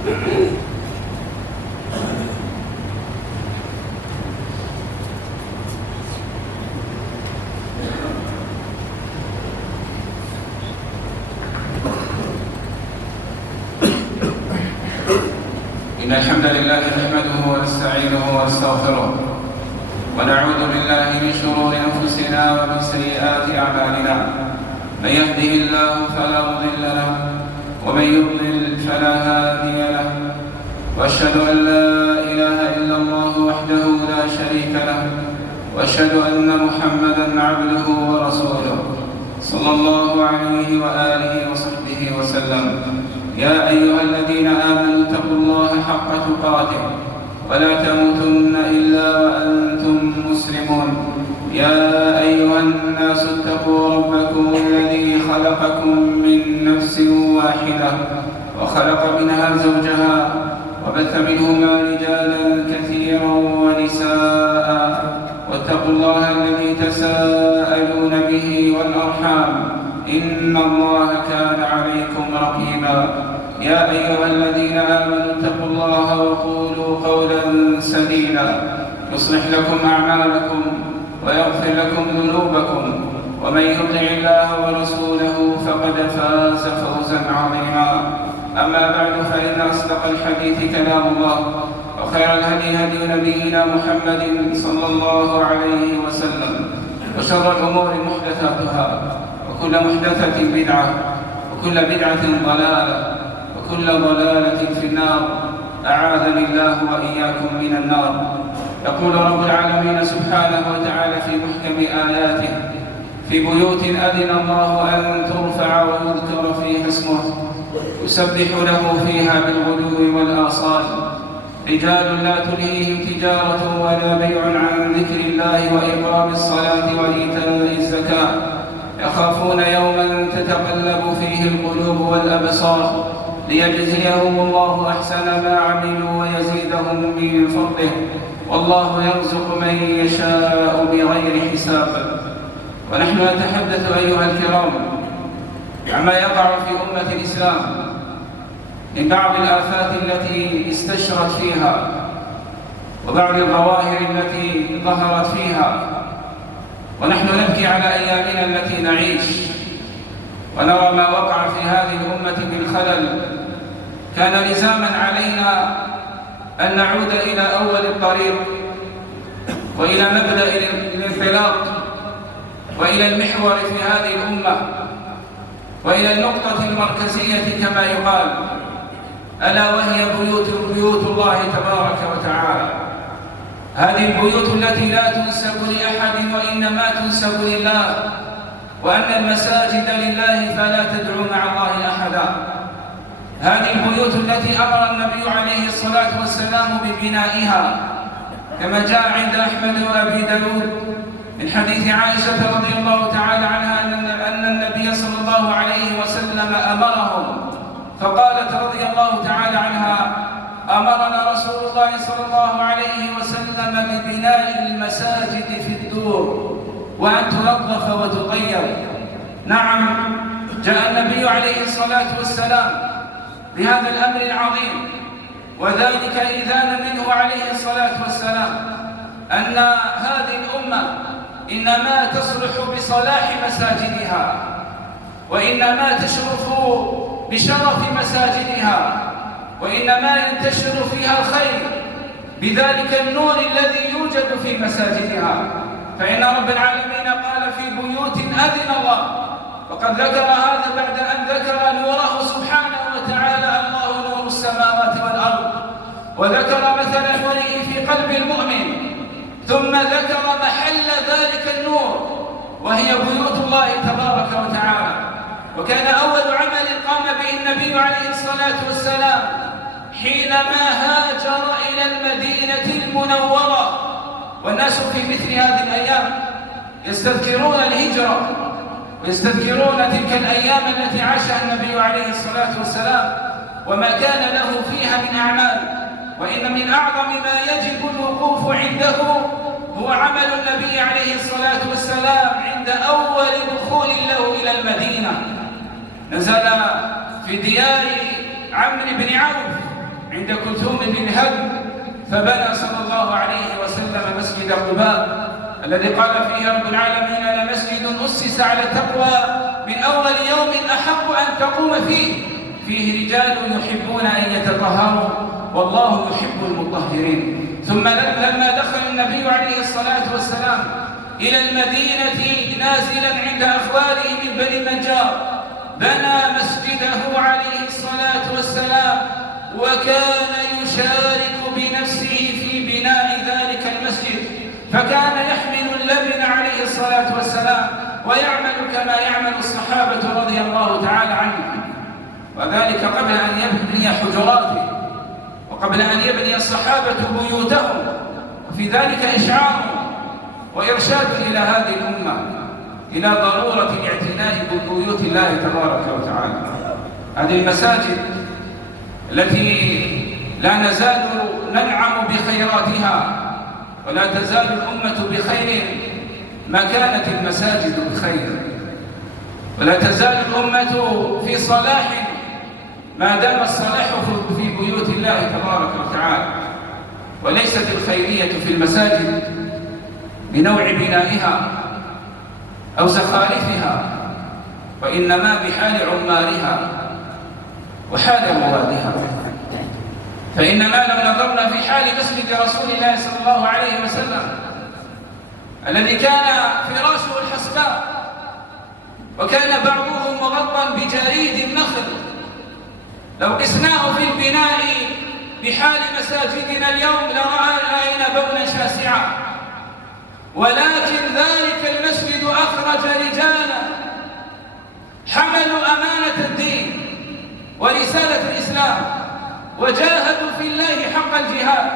إن الحمد لله نحمده ونستعينه ونستغفره ونعوذ بالله من شرور أنفسنا ومن سيئات أعمالنا. من يهده الله فلا مضل له ومن يضلل فلا هادي له، وأشهد أن لا إله إلا الله وحده لا شريك له، وأشهد أن محمدًا عبده ورسوله صلى الله عليه وآله وصحبه وسلم. يا أيها الذين آمنوا اتقوا الله حق تقاته ولا تموتن إلا وأنتم مسلمون. يا أيها الناس اتقوا ربكم الذي خلقكم من نفس واحدة وخلق منها زوجها وبث منهما رجالا كثيرا ونساء، واتقوا الله الذي تساءلون به والأرحام إن الله كان عليكم رقيبا. يا أيها الذين آمنوا اتقوا الله وقولوا قولا سديدا يصلح لكم أعمالكم ويغفر لكم ذنوبكم، ومن يطع الله ورسوله فقد فاز فوزا عظيما. أما بعد، فإن أصدق الحديث كلام الله، وخير الهدي هدي نبينا محمد صلى الله عليه وسلم، وشر الأمور محدثاتها، وكل محدثة بدعة، وكل بدعة ضلالة، وكل ضلالة في النار. أعاذني الله وإياكم من النار. يقول رب العالمين سبحانه وتعالى في محكم آياته: في بيوت أذن الله أن ترفع ويذكر فيها اسمه يسبح له فيها بالغدو والآصال، رجال لا تلهيهم تجارة ولا بيع عن ذكر الله وإقام الصلاة وإيتاء الزكاة، يخافون يوما تتقلب فيه القلوب والأبصار، ليجزيهم الله أحسن ما عملوا ويزيدهم من فضله، والله يرزق من يشاء بغير حساب. ونحن نتحدث أيها الكرام عما يقع في أمة الإسلام من بعض الآفات التي استشرت فيها، وبعض الظواهر التي ظهرت فيها، ونحن نبكي على أيامنا التي نعيش ونرى ما وقع في هذه الأمة من خلل. كان لزاما علينا أن نعود إلى أول الطريق، وإلى مبدأ الانطلاق، وإلى المحور في هذه الأمة، وإلى النقطة المركزية كما يقال، ألا وهي بيوت الله تبارك وتعالى. هذه البيوت التي لا تنسب لأحد وإنما تنسب لله، وأن المساجد لله فلا تدعو مع الله أحدا. هذه البيوت التي أمر النبي عليه الصلاة والسلام ببنائها، كما جاء عند أحمد وأبي داود من حديث عائشة رضي الله تعالى عنها أن النبي صلى الله عليه وسلم أمرهم، فقالت رضي الله تعالى عنها: أمرنا رسول الله صلى الله عليه وسلم ببناء المساجد في الدور وأن تنظف وتطيب. نعم، جاء النبي عليه الصلاة والسلام بهذا الأمر العظيم، وذلك إذان منه عليه الصلاة والسلام أن هذه الأمة إنما تصلح بصلاح مساجدها، وإنما تشرف بشرف مساجدها، وإنما ينتشر فيها الخير بذلك النور الذي يوجد في مساجدها. فإن رب العالمين قال: في بيوت أذن الله، وقد ذكر هذا بعد أن ذكر نوره سبحانه وتعالى: الله نور السماوات والأرض، وذكر مثل نوره في قلب المؤمن، ثم ذكر محل ذلك النور وهي بيوت الله تبارك وتعالى. وكان أول عمل قام به النبي عليه الصلاة والسلام حينما هاجر إلى المدينة المنورة، والناس في مثل هذه الأيام يستذكرون الهجرة ويستذكرون تلك الأيام التي عاشها النبي عليه الصلاة والسلام وما كان له فيها من أعمال. وإن من أعظم ما يجب الوقوف عنده هو عمل النبي عليه الصلاة والسلام عند أول دخول له إلى المدينة. نزل في ديار عمرو بن عوف عند كلثوم بن هدم، فبنى صلى الله عليه وسلم مسجد قباء الذي قال فيه رب العالمين: لمسجد أسس على التقوى من أول يوم أحق أن تقوم فيه رجال يحبون أن يتطهروا والله يحب المطهرين. ثم لما دخل النبي عليه الصلاة والسلام إلى المدينة نازلا عند أخواله من بني النجار، بنى مسجده عليه الصلاة والسلام، وكان يشارك بنفسه في بناء ذلك المسجد، فكان يحمل اللبن عليه الصلاة والسلام ويعمل كما يعمل الصحابة رضي الله تعالى عنهم، وذلك قبل أن يبني حجراته وقبل أن يبني الصحابة بيوتهم. وفي ذلك إشعار وإرشاد إلى هذه الأمة إلى ضرورة الاعتناء ببيوت الله تبارك وتعالى. هذه المساجد التي لا نزال ننعم بخيراتها ولا تزال الأمة بخير ما كانت المساجد بخير، ولا تزال الأمة في صلاح ما دام الصلاح في بيوت الله تبارك وتعالى. وليست الخيرية في المساجد بنوع بنائها أو زخارفها، وإنما بحال عمارها وحال موادها. فإنما لو نظرنا في حال مسجد رسول الله صلى الله عليه وسلم الذي كان فراشه الحسباء، وكان بعضه مغطى بجريد النخل، لو قسناه في البناء بحال مساجدنا اليوم لرأينا بونا شاسعا. ولكن ذلك المسجد أخرج رجالا حملوا أمانة الدين ورسالة الإسلام وجاهدوا في الله حق الجهاد،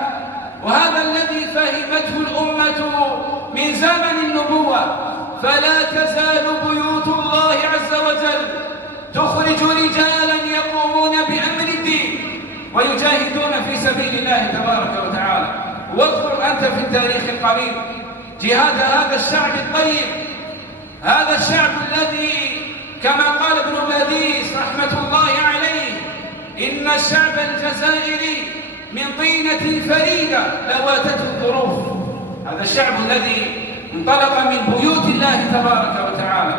وهذا الذي فهمته الأمة من زمن النبوة. فلا تزال بيوت الله عز وجل تخرج رجالا يقومون بأمر الدين ويجاهدون في سبيل الله تبارك وتعالى. واذكر أنت في التاريخ القريب جهاد هذا الشعب الطيب، هذا الشعب الذي كما قال ابن باديس رحمة الله عليه: إن الشعب الجزائري من طينة فريدة لواتته الظروف. هذا الشعب الذي انطلق من بيوت الله تبارك وتعالى.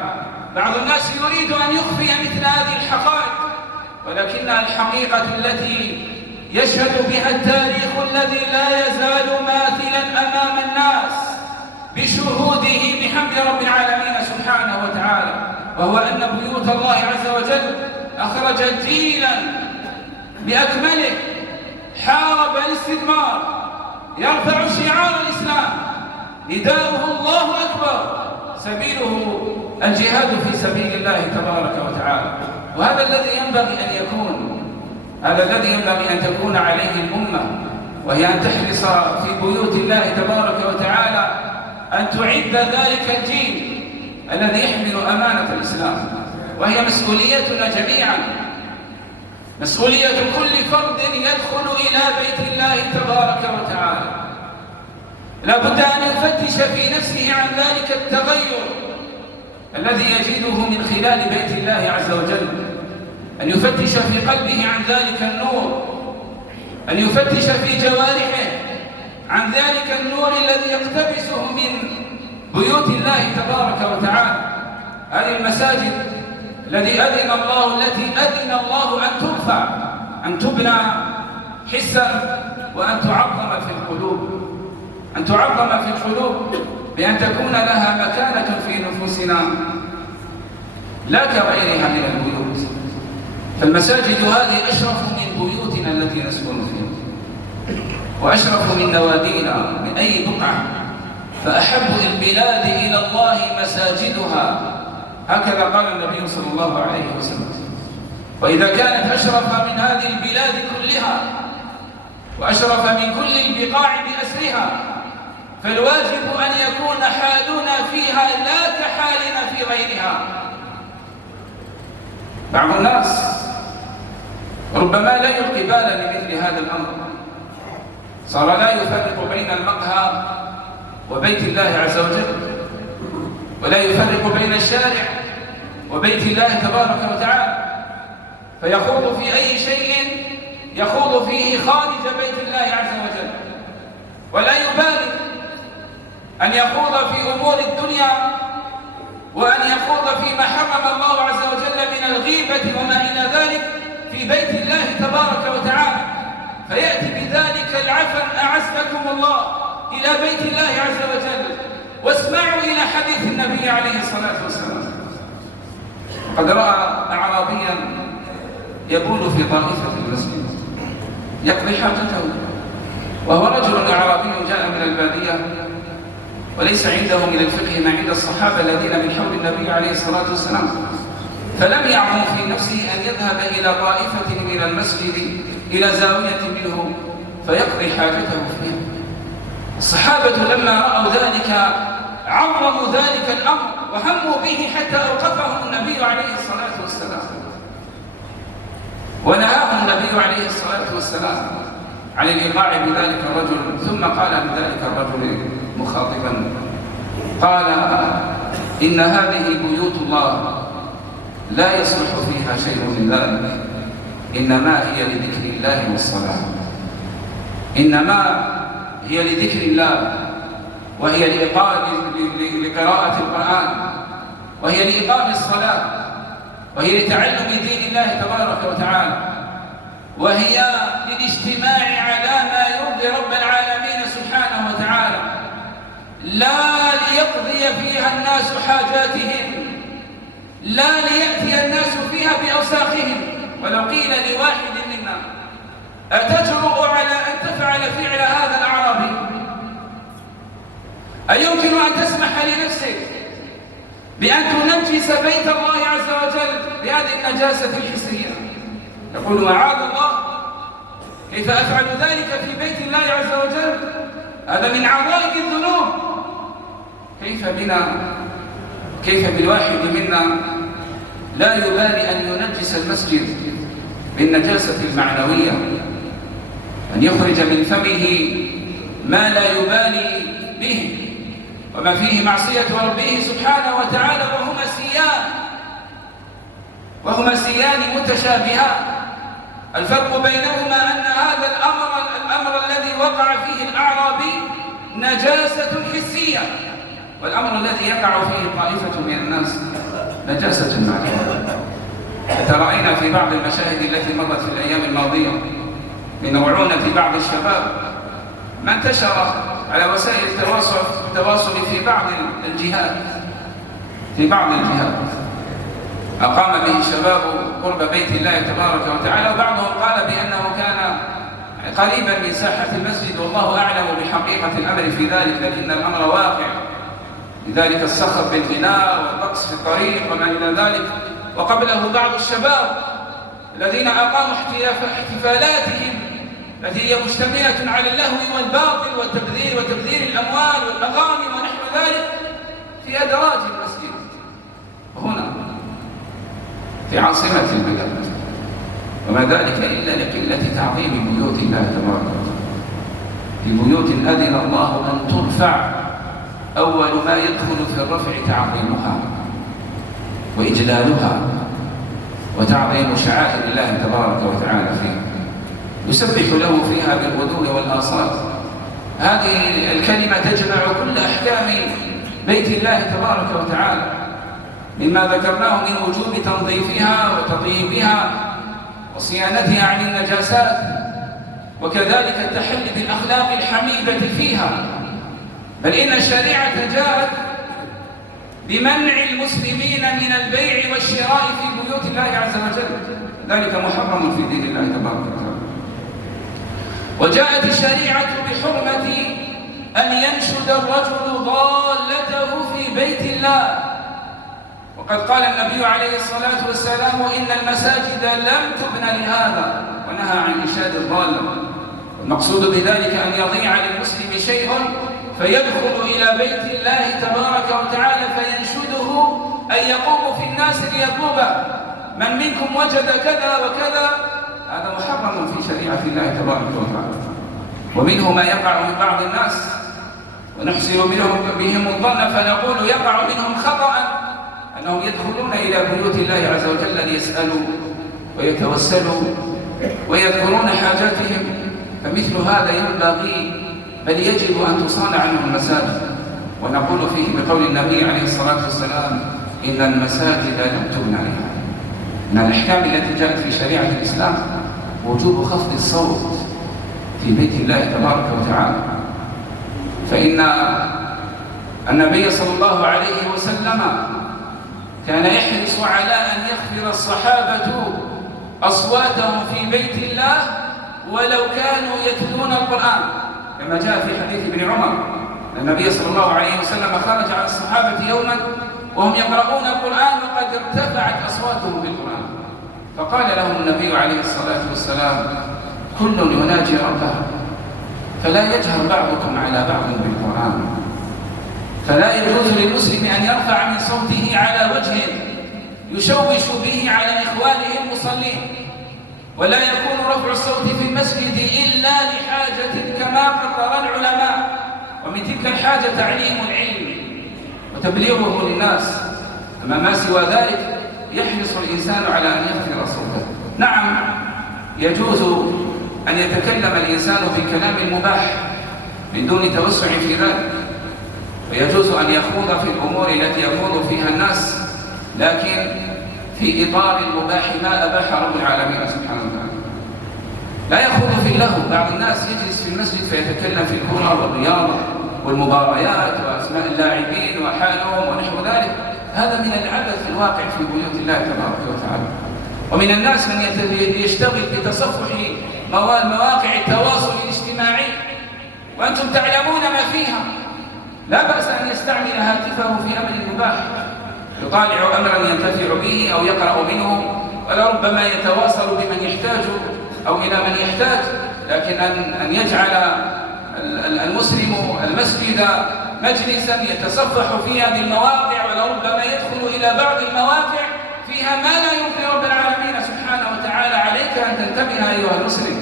بعض الناس يريد أن يخفي مثل هذه الحقائق، ولكنها الحقيقة التي يشهد بها التاريخ الذي لا يزال ماثلا أمام الناس بشهوده بحمد رب العالمين سبحانه وتعالى، وهو أن بيوت الله عز وجل أخرجت جيلا بأكمله حارب الاستثمار، يرفع شعار الإسلام، نداؤه الله أكبر، سبيله الجهاد في سبيل الله تبارك وتعالى. وهذا الذي ينبغي أن يكون، هذا الذي ينبغي أن تكون عليه الأمة، وهي أن تحرص في بيوت الله تبارك وتعالى أن تعد ذلك الجيل الذي يحمل أمانة الإسلام، وهي مسؤوليتنا جميعا، مسؤولية كل فرد يدخل إلى بيت الله تبارك وتعالى. لا بد أن يفتش في نفسه عن ذلك التغير الذي يجده من خلال بيت الله عز وجل، أن يفتش في قلبه عن ذلك النور، أن يفتش في جوارحه عن ذلك النور الذي يقتبسه من بيوت الله تبارك وتعالى. هذه المساجد التي أذن الله أن ترفع، أن تبنى حسا، وأن تعظم في القلوب، أن تعظم في القلوب بأن تكون لها مكانة في نفوسنا لا كغيرها من البيوت. فالمساجد هذه أشرف من بيوتنا التي نسكن فيها، وأشرف من نوادينا من أي بقعة. فأحب البلاد إلى الله مساجدها، هكذا قال النبي صلى الله عليه وسلم. وإذا كانت أشرف من هذه البلاد كلها وأشرف من كل البقاع بأسرها، فالواجب أن يكون حالنا فيها لا كحالنا في غيرها. بعض الناس ربما لا يلقي بالا لمثل هذا الأمر، صار لا يفرق بين المقهى وبيت الله عز وجل، ولا يفرق بين الشارع وبيت الله تبارك وتعالى، فيخوض في أي شيء يخوض فيه خارج بيت الله عز وجل، ولا يبالي أن يخوض في أمور الدنيا وأن يخوض فيما حرم الله عز وجل من الغيبة وما إلى ذلك في بيت الله تبارك وتعالى، فيأتي بذلك العفن أعزكم الله إلى بيت الله عز وجل. واسمعوا إلى حديث النبي عليه الصلاة والسلام. قد رأى أعرابيا يبول في طائفة المسجد يقضي حاجته، وهو رجل أعرابي جاء من البادية وليس عنده من الفقه ما عند الصحابة الذين من حول النبي عليه الصلاة والسلام، فلم يعظم في نفسه أن يذهب إلى طائفة من المسجد إلى زاوية منه فيقضي حاجته فيها. الصحابة لما رأوا ذلك عظموا ذلك الأمر وهموا به حتى أوقفهم النبي عليه الصلاة والسلام، ونهاهم النبي عليه الصلاة والسلام عن الإيقاع بذلك الرجل. ثم قال لذلك الرجل مخاطبا قال: إن هذه بيوت الله لا يصلح فيها شيء من ذلك، إنما هي لذكر الله والصلاة. إنما هي لذكر الله، وهي لقراءة القرآن، وهي لإقام الصلاة، وهي لتعلم دين الله تبارك وتعالى، وهي للاجتماع على ما يرضي رب العالمين سبحانه وتعالى، لا ليقضي فيها الناس حاجاتهم، لا ليأتي الناس فيها بأوساخهم. ولو قيل لواحد منا: أتجرؤ على أن تفعل فعل هذا الأعرابي؟ أيمكن أن تسمح لنفسك بأن تنجس بيت الله عز وجل بهذه النجاسة الحسية؟ يقول: معاذ الله، كيف أفعل ذلك في بيت الله عز وجل؟ هذا من عظائم الذنوب. كيف بالواحد منا لا يبالي أن ينجس المسجد بالنجاسة المعنوية، أن يخرج من فمه ما لا يبالي به وما فيه معصية ربه سبحانه وتعالى، وهما سيان متشابهان. الفرق بينهما أن هذا الأمر الذي وقع فيه الأعرابي نجاسة حسية، والأمر الذي يقع فيه طائفة من الناس نجاسة معنوية. ترأينا في بعض المشاهد التي مضت في الأيام الماضية من رعونة بعض الشباب ما انتشر على وسائل التواصل في بعض الجهات أقام به الشباب قرب بيت الله تبارك وتعالى، وبعضهم قال بأنه كان قريبا من ساحة المسجد، والله أعلم بحقيقة الأمر في ذلك، لكن الأمر واقع. لذلك الصخب بالغناء والرقص في الطريق وما إلى ذلك. وقبله بعض الشباب الذين أقاموا احتفالاتهم التي هي مشتملة على اللهو والباطل وتبذير الأموال والأغاني ونحو ذلك في أدراج المسجد هنا في عاصمة البلاد، وما ذلك إلا لقلة تعظيم بيوت الله تبارك وتعالى. في بيوت أذن الله أن ترفع أول ما يدخل في الرفع تعظيمها وإجلالها وتعظيم شعائر الله تبارك وتعالى فيها، يسبح له فيها بالغدو والآصال. هذه الكلمة تجمع كل أحكام بيت الله تبارك وتعالى، مما ذكرناه من وجوب تنظيفها وتطيبها وصيانتها عن النجاسات، وكذلك التحلي بالأخلاق الحميدة فيها. بل إن الشريعة جاءت بمنع المسلمين من البيع والشراء في بيوت الله عز وجل، ذلك محرم في دين الله تبارك وتعالى. وجاءت الشريعة بحرمة أن ينشد الرجل ضالته في بيت الله، وقد قال النبي عليه الصلاة والسلام: إن المساجد لم تبنى لهذا، ونهى عن إنشاد الضالة. والمقصود بذلك أن يضيع للمسلم شيء فيدخل إلى بيت الله تبارك وتعالى فينشده، أن يقوم في الناس ليطلبه: من منكم وجد كذا وكذا. هذا محرم في شريعة الله تبارك وتعالى. ومنه ما يقع من بعض الناس ونحسن بهم الظن فنقول يقع منهم خطأ، أنهم يدخلون إلى بيوت الله عز وجل ليسألوا ويتوسلوا ويذكرون حاجاتهم، فمثل هذا ينبغي بل يجب أن تصان عنه المساجد. ونقول فيه بقول النبي عليه الصلاة والسلام: إن المساجد لم تبنى لها. من الأحكام التي جاءت في شريعة الإسلام وجوب خفض الصوت في بيت الله تبارك وتعالى، فإن النبي صلى الله عليه وسلم كان يحرص على أن يخفض الصحابة أصواتهم في بيت الله ولو كانوا يتلون القرآن، كما جاء في حديث ابن عمر أن النبي صلى الله عليه وسلم خرج على الصحابة يوما وهم يقرؤون القرآن وقد ارتفعت أصواتهم بالقرآن، فقال لهم النبي عليه الصلاة والسلام: كل يناجي ربه فلا يجهر بعضكم على بعض بالقرآن. فلا يجوز للمسلم أن يرفع من صوته على وجه يشوش به على إخوانه المصلين، ولا يكون رفع الصوت في المسجد إلا لحاجة كما قرر العلماء، ومن تلك الحاجة تعليم العلم وتبليغه للناس. أما ما سوى ذلك يحرص الإنسان على أن يخفض صوته. نعم، يجوز أن يتكلم الإنسان بكلام مباح من دون توسع في ذلك، ويجوز أن يخوض في الأمور التي يخوض فيها الناس، لكن في إطار المباح ما أباح رب العالمين سبحانه وتعالى. لا يخوض في اللهو. بعض الناس يجلس في المسجد فيتكلم في الكرة والرياضة والمباريات وأسماء اللاعبين وحالهم ونحو ذلك. هذا من العبث في الواقع في بيوت الله تبارك وتعالى. ومن الناس من يشتغل بتصفح مواقع التواصل الاجتماعي وأنتم تعلمون ما فيها. لا بأس أن يستعمل هاتفه في أمر مباح، يطالع أمرا ينتفع به أو يقرأ منه، ولربما يتواصل بمن يحتاج أو إلى من يحتاج، لكن أن يجعل المسلم المسجد مجلسا يتصفح في هذه المواقع، ولربما يدخل إلى بعض المواقع فيها ما لا يرضي رب العالمين سبحانه وتعالى. عليك أن تنتبه أيها المسلم،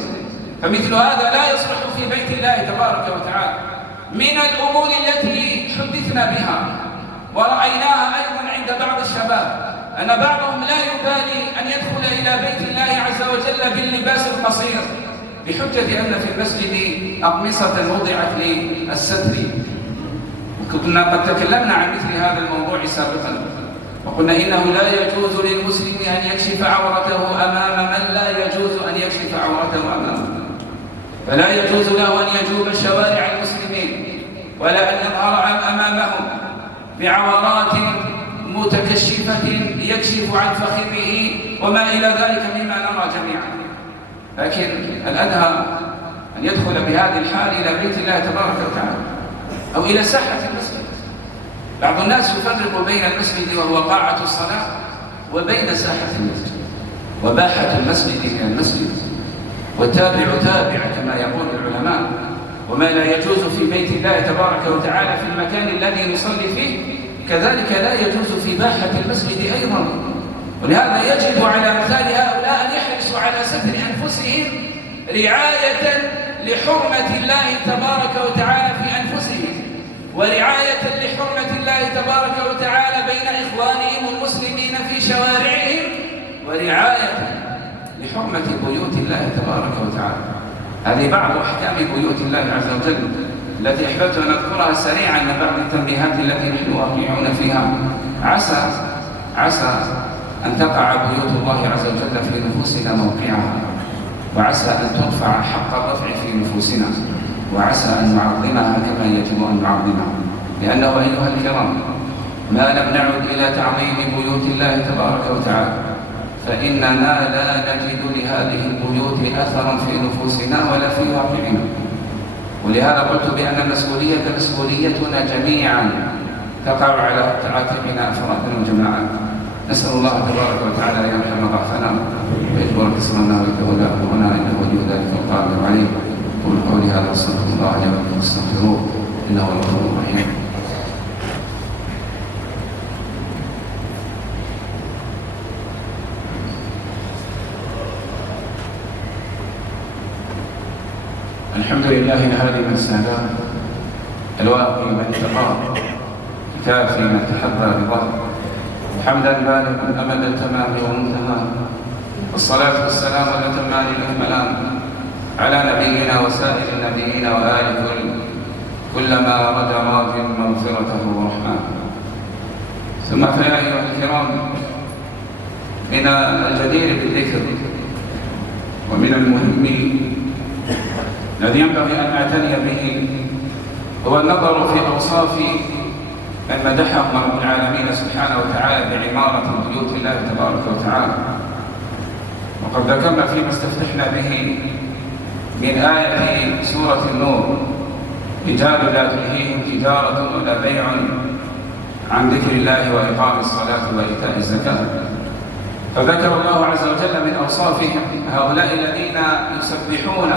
فمثل هذا لا يصلح في بيت الله تبارك وتعالى. من الأمور التي حدثنا بها ورأيناها أيضا عند بعض الشباب أن بعضهم لا يبالي أن يدخل إلى بيت الله عز وجل باللباس القصير بحجة أن في المسجد أقمصة وضعت للستر. كنا قد تكلمنا عن مثل هذا الموضوع سابقا، وقلنا إنه لا يجوز للمسلم أن يكشف عورته أمام من لا يجوز أن يكشف عورته أمامه، فلا يجوز له أن يجوب شوارع المسلمين ولا أن يظهر أمامهم بعورات متكشفة يكشف عن فخذه وما إلى ذلك مما نرى جميعا. لكن الأدهى أن يدخل بهذه الحال إلى بيت الله تبارك وتعالى أو إلى ساحة المسجد. بعض الناس يفرق بين المسجد وهو قاعة الصلاة وبين ساحة المسجد، وباحة المسجد هي المسجد، والتابع تابع كما يقول العلماء. وما لا يجوز في بيت الله تبارك وتعالى في المكان الذي نصلي فيه كذلك لا يجوز في باحة المسجد أيضا. ولهذا يجب على أمثال هؤلاء أن يحرصوا على ستر أنفسهم رعاية لحرمة الله تبارك وتعالى في أنفسهم، ورعاية لحرمة الله تبارك وتعالى بين إخوانهم المسلمين في شوارعهم، ورعاية لحرمة بيوت الله تبارك وتعالى. هذه بعض أحكام بيوت الله عز وجل التي أحببت أن أذكرها سريعا من بعض التنبيهات التي نحن واقعون فيها. عسى أن تقع بيوت الله عز وجل في نفوسنا موقعها، وعسى أن ترفع حق الرفع في نفوسنا، وعسى أن نعظمها كما يجب أن نعظمها. لأنه أيها الكرام ما لم نعد إلى تعظيم بيوت الله تبارك وتعالى فإننا لا نجد لهذه البيوت أثرا في نفوسنا ولا في واقعنا. ولهذا قلت بأن المسؤولية مسؤوليتنا جميعا تقع على عاتقنا أفرادا وجماعات. نسأل الله تبارك وتعالى أن يرحم ضعفنا ويجبر كسرنا ويتولى أمرنا إنه ولي ذلك القادر عليه. قول قولي هذا واستغفر الله لي ولكم فاستغفروه إنه هو الغفور الرحيم. الحمد لله الهادي من ساداه، الواقي من اتقاه، الكافي من تحدى رضاه، حمدا بالغا امد التمام ومنتهى، والصلاة والسلام الأتمان الأكملان على نبينا وسائر النبيين وآل كلما رجى راج مغفرته ورحمه. ثم فيا أيها الكرام، من الجدير بالذكر ومن المهم الذي ينبغي أن نعتني به هو النظر في أوصاف من مدحهم رب العالمين سبحانه وتعالى بعمارة بيوت الله تبارك وتعالى. وقد ذكرنا فيما استفتحنا به من آية سورة النور: رجال لا تلهيهم تجارة ولا بيع عن ذكر الله وإقام الصلاة وإيتاء الزكاة. فذكر الله عز وجل من أوصافهم هؤلاء الذين يسبحون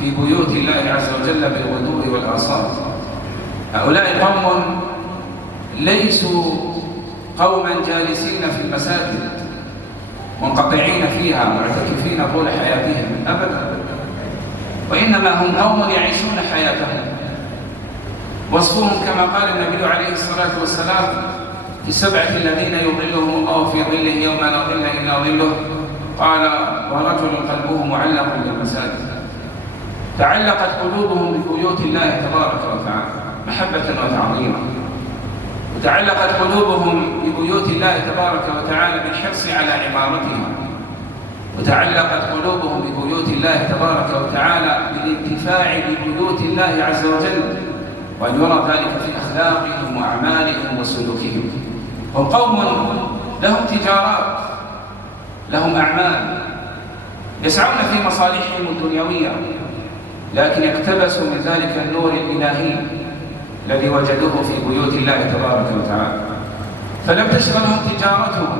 في بيوت الله عز وجل بالغدو والآصال. هؤلاء قوم ليسوا قوما جالسين في المساجد منقطعين فيها معتكفين طول حياتهم أبدا، وإنما هم قوم يعيشون حياتهم. وصفهم كما قال النبي عليه الصلاة والسلام في السبعة الذين يظلهم الله في ظله يوم لا ظل إلا ظله، قال: ورجل قلبه معلق بالمساجد. تعلقت قلوبهم ببيوت الله تبارك وتعالى محبة وتعظيما، وتعلقت قلوبهم ببيوت الله تبارك وتعالى بالحرص على عمارتها، وتعلقت قلوبهم ببيوت الله تبارك وتعالى بالانتفاع ببيوت الله عز وجل، وأن يرى ذلك في أخلاقهم وأعمالهم وسلوكهم. هم قوم لهم تجارات، لهم أعمال، يسعون في مصالحهم الدنيوية، لكن يقتبسوا من ذلك النور الإلهي الذي وجدوه في بيوت الله تبارك وتعالى. فلم تشغلهم تجارتهم،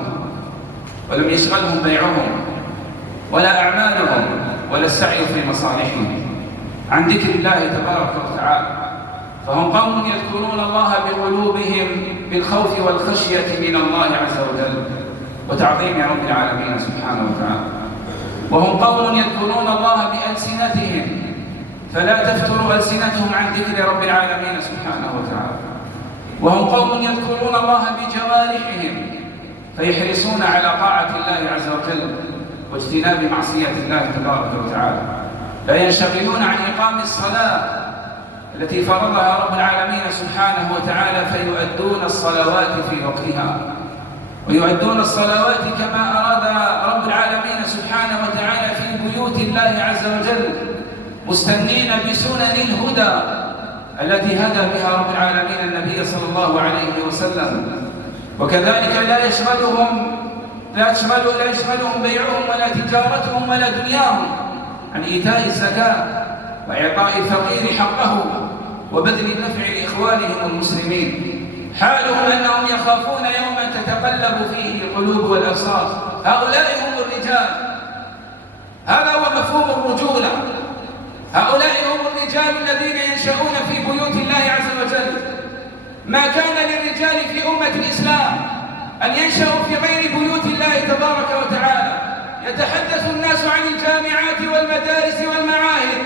ولم يشغلهم بيعهم ولا أعمالهم ولا السعي في مصالحهم عن ذكر الله تبارك وتعالى. فهم قوم يذكرون الله بقلوبهم بالخوف والخشية من الله عز وجل وتعظيم رب العالمين سبحانه وتعالى. وهم قوم يذكرون الله بألسنتهم، فلا تفتر ألسنتهم عن ذكر رب العالمين سبحانه وتعالى. وهم قوم يذكرون الله بجوارحهم، فيحرصون على طاعة الله عز وجل واجتناب معصية الله تبارك وتعالى. لا ينشغلون عن إقام الصلاة التي فرضها رب العالمين سبحانه وتعالى، فيؤدون الصلوات في وقتها، ويؤدون الصلوات كما أراد رب العالمين سبحانه وتعالى في بيوت الله عز وجل، مستنين بسنن الهدى التي هدى بها رب العالمين النبي صلى الله عليه وسلم. وكذلك لا يشغلهم بيعهم ولا تجارتهم ولا دنياهم عن إيتاء الزكاة وإعطاء الفقير حقه وبذل النفع لإخوانهم المسلمين. حالهم أنهم يخافون يوما تتقلب فيه القلوب والأبصار. هؤلاء هم الرجال، هذا هو مفهوم الرجولة. هؤلاء هم الرجال الذين ينشأون في بيوت الله عز وجل. ما كان للرجال في أمة الإسلام أن ينشأوا في غير بيوت الله تبارك وتعالى. يتحدث الناس عن الجامعات والمدارس والمعاهد،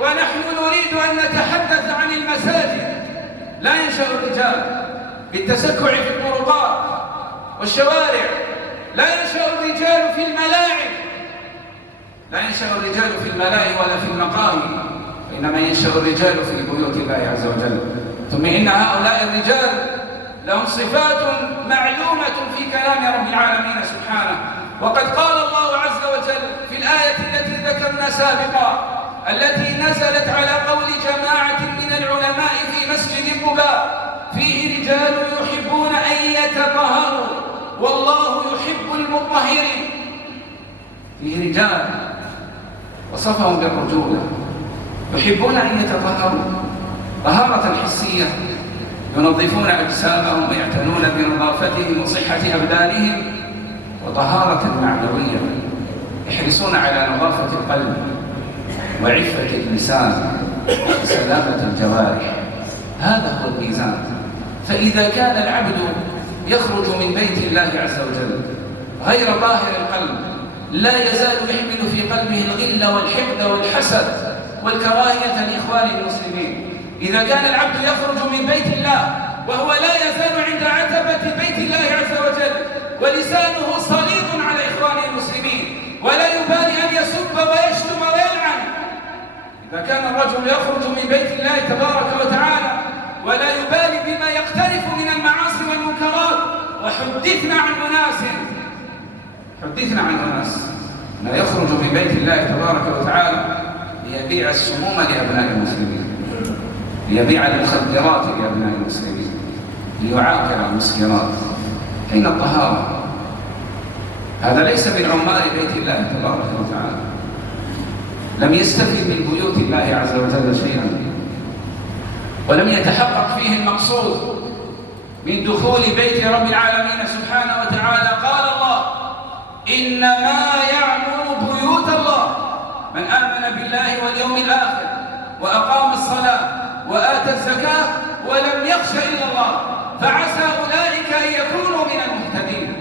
ونحن نريد أن نتحدث عن المساجد. لا ينشأ الرجال بالتسكع في الطرقات والشوارع، لا ينشأ الرجال في الملاعب، لا ينشأ الرجال في الملاهي ولا في المقاهي، وإنما ينشأ الرجال في بيوت الله عز وجل. ثم إن هؤلاء الرجال لهم صفات معلومة في كلام رب العالمين سبحانه. وقد قال الله عز وجل في الآية التي ذكرنا سابقا، التي نزلت على قول جماعة من العلماء في مسجد قباء: فيه رجال يحبون أن يتطهروا والله يحب المطهرين. فيه رجال وصفهم بالرجولة، يحبون أن يتطهروا طهارة حسية، ينظفون أجسامهم ويعتنون بنظافتهم وصحة أبدانهم، وطهارة معنوية، يحرصون على نظافة القلب وعفة اللسان وسلامة الجوارح. هذا هو الميزان. فإذا كان العبد يخرج من بيت الله عز وجل غير طاهر القلب، لا يزال يحمل في قلبه الغل والحقد والحسد والكراهية لإخوان المسلمين. إذا كان العبد يخرج من بيت الله وهو لا يزال عند عتبة بيت الله عز وجل ولسانه سليط على إخوان المسلمين، ولا إذا كان الرجل يخرج من بيت الله تبارك وتعالى ولا يبالي بما يقترف من المعاصي والمنكرات، وحدثنا عن أناس ما يخرج من بيت الله تبارك وتعالى ليبيع السموم لأبناء المسلمين، ليبيع المخدرات لأبناء المسلمين، ليعاقر المسكرات. أين الطهارة؟ هذا ليس من عمال بيت الله تبارك وتعالى، لم يستفد من بيوت الله عز وجل شيئا، ولم يتحقق فيه المقصود من دخول بيت رب العالمين سبحانه وتعالى. قال الله: إنما يعمر بيوت الله من آمن بالله واليوم الآخر وأقام الصلاة وآتى الزكاة ولم يخش إلا الله، فعسى أولئك أن يكونوا من المهتدين.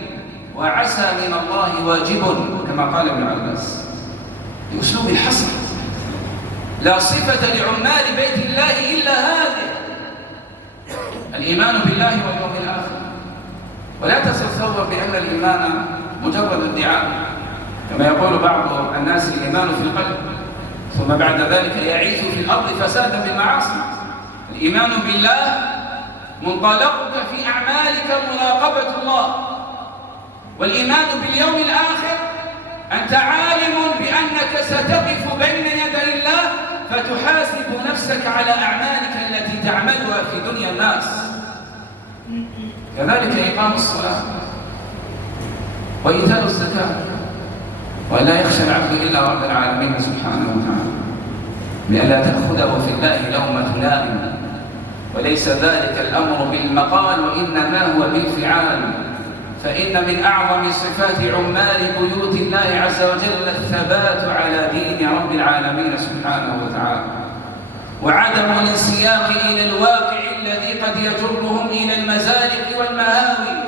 وعسى من الله واجب كما قال ابن عباس بأسلوب الحصر، لا صفة لعمال بيت الله إلا هذه: الإيمان بالله واليوم الآخر. ولا تتصور بأن الإيمان مجرد ادعاء، كما يقول بعض الناس: الإيمان في القلب ثم بعد ذلك يعيث في الأرض فسادا بالمعاصي. الإيمان بالله منطلقك في أعمالك مراقبة الله، والإيمان باليوم الآخر أنت عالم بأنك ستقف بين يدي الله فتحاسب نفسك على أعمالك التي تعملها في دنيا الناس. كذلك إقام الصلاة وإيتاء الزكاة، ولا يخشى العبد إلا رب العالمين سبحانه وتعالى، لئلا تأخذه في الله لومة لائم. وليس ذلك الأمر بالمقال وإنما هو بالفعال، فإن من أعظم صفات عمال بيوت الله عز وجل الثبات على دين رب العالمين سبحانه وتعالى، وعدم الانسياق إلى الواقع الذي قد يجرهم إلى المزالق والمهاوي،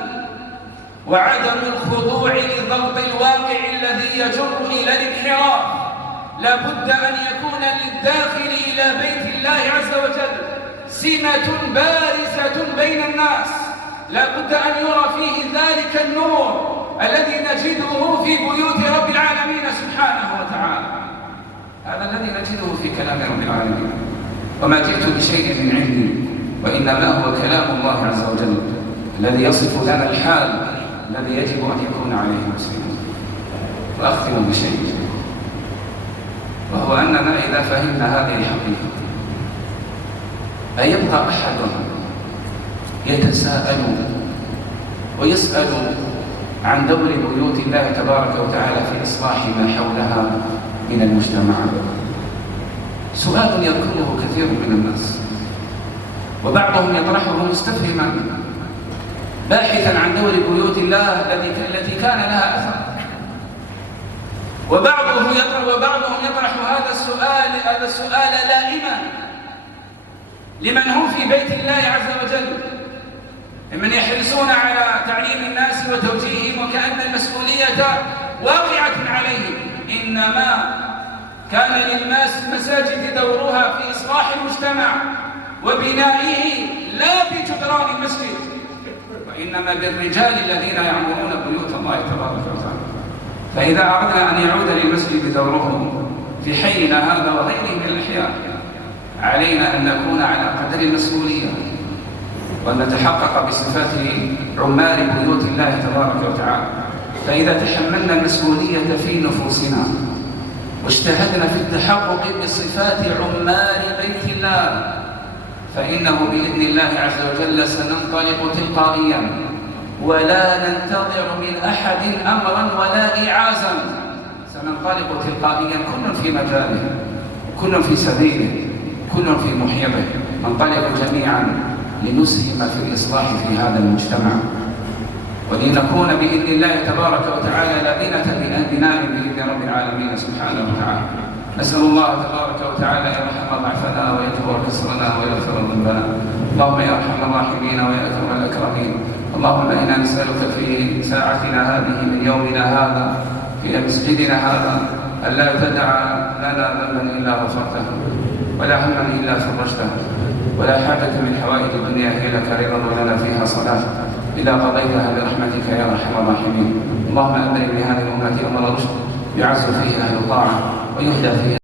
وعدم الخضوع لضغط الواقع الذي يجر إلى الانحراف. لا بد أن يكون للداخل إلى بيت الله عز وجل سمة بارزة بين الناس، لا بد أن يرى فيه ذلك النور الذي نجده في بيوت رب العالمين سبحانه وتعالى. هذا الذي نجده في كلام رب العالمين: وما جئت بشيء من عندي وإنما هو كلام الله عز وجل الذي يصف لنا الحال الذي يجب أن يكون عليه المسلمون. وأختم بشيء، وهو أننا إذا فهمنا هذه الحقيقة أيبقى أحد يتساءل ويسأل عن دور بيوت الله تبارك وتعالى في إصلاح ما حولها من المجتمع؟ سؤال يذكره كثير من الناس، وبعضهم يطرحه مستفهما باحثا عن دور بيوت الله التي كان لها أثر، وبعضهم يطرح هذا السؤال لائما لمن هم في بيت الله عز وجل، ممن يحرصون على تعليم الناس وتوجيههم وكأن المسؤولية واقعة عليهم. إنما كان للمساجد دورها في إصلاح المجتمع وبنائه لا بجدران المسجد، وإنما بالرجال الذين يعمرون بيوت الله تبارك وتعالى. فإذا أردنا أن يعود للمسجد دوره في حينا هذا وغيره من الأحياء، علينا أن نكون على قدر المسؤولية، وأن نتحقق بصفات عمال بيوت الله تبارك وتعالى. فإذا تحملنا المسؤولية في نفوسنا واجتهدنا في التحقق بصفات عمال بيت الله، فإنه بإذن الله عز وجل سننطلق تلقائيا، ولا ننتظر من أحد أمرا ولا إعازا. سننطلق تلقائيا، كل في مجاله، كل في سبيله، كل في محيطه، ننطلق جميعا لنسهم في الإصلاح في هذا المجتمع، ولنكون بإذن الله تبارك وتعالى لبنة بناء بإذن رب العالمين سبحانه وتعالى. نسأل الله تبارك وتعالى أن يرحم ضعفنا ويجبر كسرنا ويغفر ذنوبنا. اللهم يا أرحم الراحمين ويا أكرم الأكرمين، اللهم إنا نسألك في ساعتنا هذه من يومنا هذا في مسجدنا هذا ألا تدع لنا ذنبا إلا غفرته، ولا هما إلا فرجته، ولا حاجة من حوائج الدنيا هي لك رضا ولنا فيها صلاة إلا قضيتها برحمتك يا أرحم الراحمين. اللهم أمر بهذه الأمة أمر رشد يعز فيه أهل الطاعة ويهدى فيه